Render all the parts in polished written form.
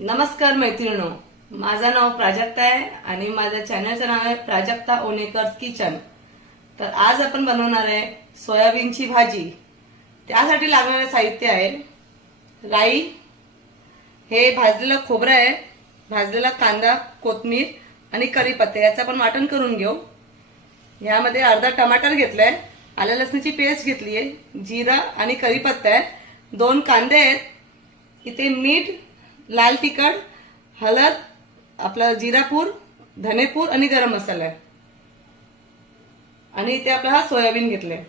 नमस्कार मैत्रिणो, माझं नाव प्राजक्ता आहे आणि माझ्या चॅनलचं नाव आहे प्राजक्ता ओनेकर्स किचन। तर आज आपण बनवणार आहे सोयाबीनची भाजी। त्यासाठी लागणारे साहित्य आहे राई, हे भाजलेलं खोबरं आहे, भाजलेला कांदा, कोथिंबीर आणि कढीपत्ता याचं आपण वाटण करून घेऊ। यामध्ये अर्धा टमाटर घेतलाय, आलं लसणाची पेस्ट घेतली आहे, जिरा आणि कढीपत्ता आहे, 2 कांदे आहेत, इथे मीठ, लाल तिखट, हळद, आपला जिरापूर, धनेपूर आणि गरम मसाला आहे आणि इथे आपला हा सोयाबीन घेतलाय।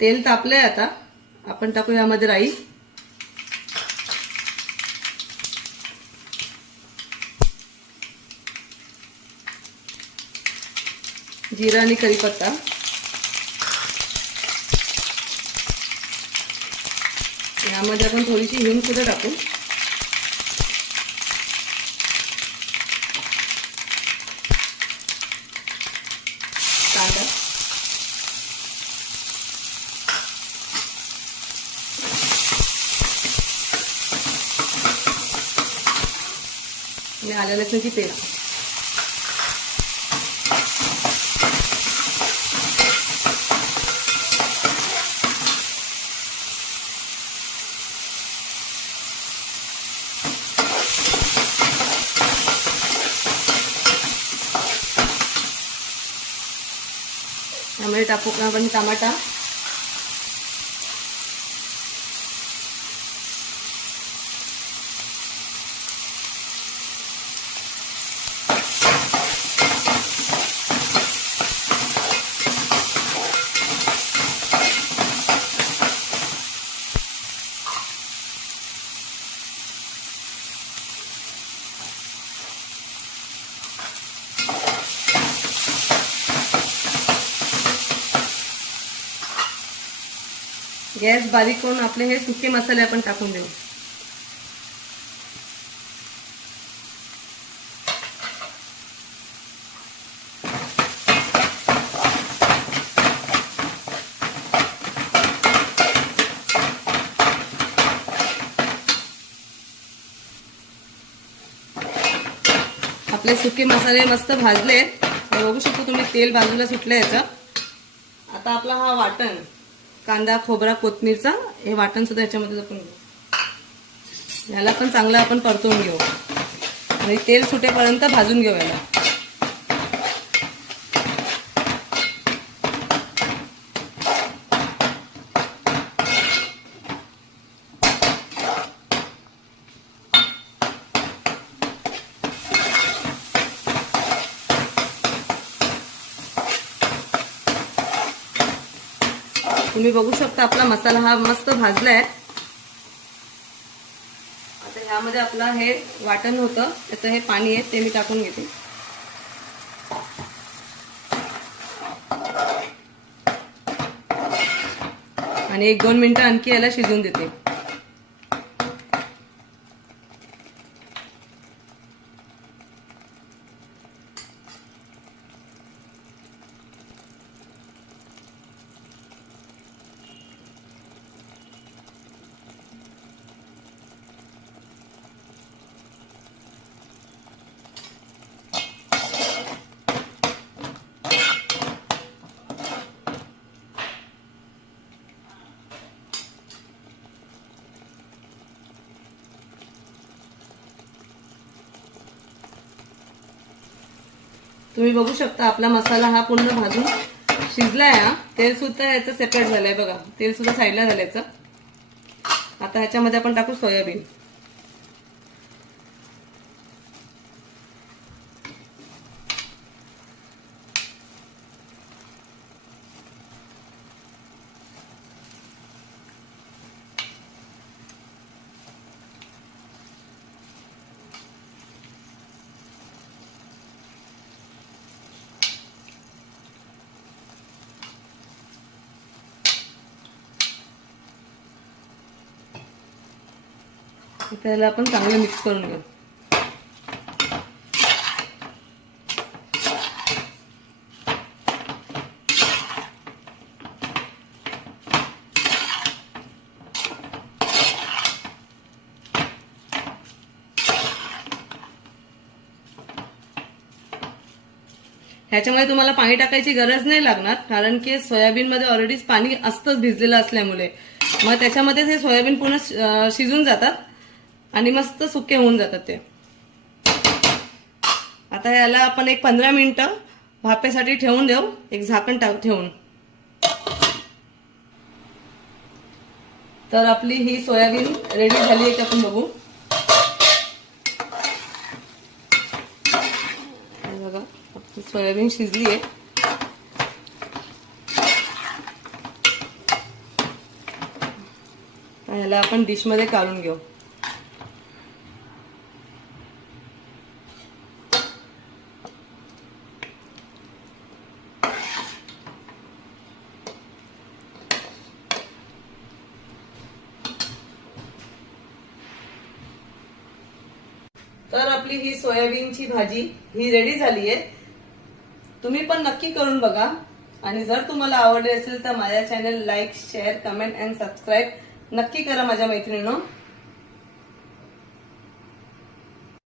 तेल तापलंय, आता आपण टाकू यामध्ये राई, जिरा आणि कढीपत्ता, यामध्ये आपण थोडीशी हिंग सुद्धा टाकू, कांदा, आणि आलं लसणाची पेस्ट। यामध्ये टाकू आपण टमाटा, गॅस बारीक करून आपले हे सुके मसाले आपण टाकून देऊ। आपले सुके मसाले मस्त भाजले, बघू शकतो तुम्ही, तेल बाजूला सुटलं याचं। आता आपला हा वाटण, कांदा, खोबरा, कोथिंबीरचा हे वाटण सुद्धा याच्यामध्ये आपण घेऊ। याला पण चांगलं आपण परतवून घेऊ आणि तेल सुटेपर्यंत भाजून घेऊ याला। तुम्ही बघू शकता आपला मसाला हा मस्त भाजलाय। आता ह्यामध्ये आपला हे वाटण होतं त्याचं हे पाणी आहे ते मी टाकून घेते आणि 1-2 मिनिटं आणखी याला शिजवून देते। तुम्ही बघू शकता आपला मसाला हा पूर्ण भाजून शिजलाय। हा तेल सुद्धा याचं सेपरेट झालंय, बघा तेल सुद्धा साईडला झालं याचं। आता ह्याच्यामध्ये आपण टाकू सोयाबीन, त्याला आपण चांगलं मिक्स करून घेऊ। ह्याच्यामध्ये तुम्हाला पाणी टाकायची गरज नाही लागणार, कारण की सोयाबीन मध्ये ऑलरेडीच पाणी असतंच भिजलेलं असल्यामुळे. मग त्याच्यामध्ये हे सोयाबीन पूर्ण शिजून जातात आणि मस्त सुके होऊन जातात ते. आता याला आपण एक 15 मिनिटं भापेसाठी ठेवून देऊ, एक झाकण ठेवून. तर आपली ही सोयाबीन रेडी झाली आहे, आपण बघू. बघा आपली सोयाबीन शिजली आहे. ह्याला आपण डिश मध्ये काढून घेऊ. तर आपली ही सोयाबीनची भाजी ही रेडी झाली आहे. तुम्ही पण नक्की करून बघा. आणि जर तुम्हाला आवडले असेल तर माझ्या channel like, share, comment and subscribe नक्की करा माझ्या मैत्रिणींनो.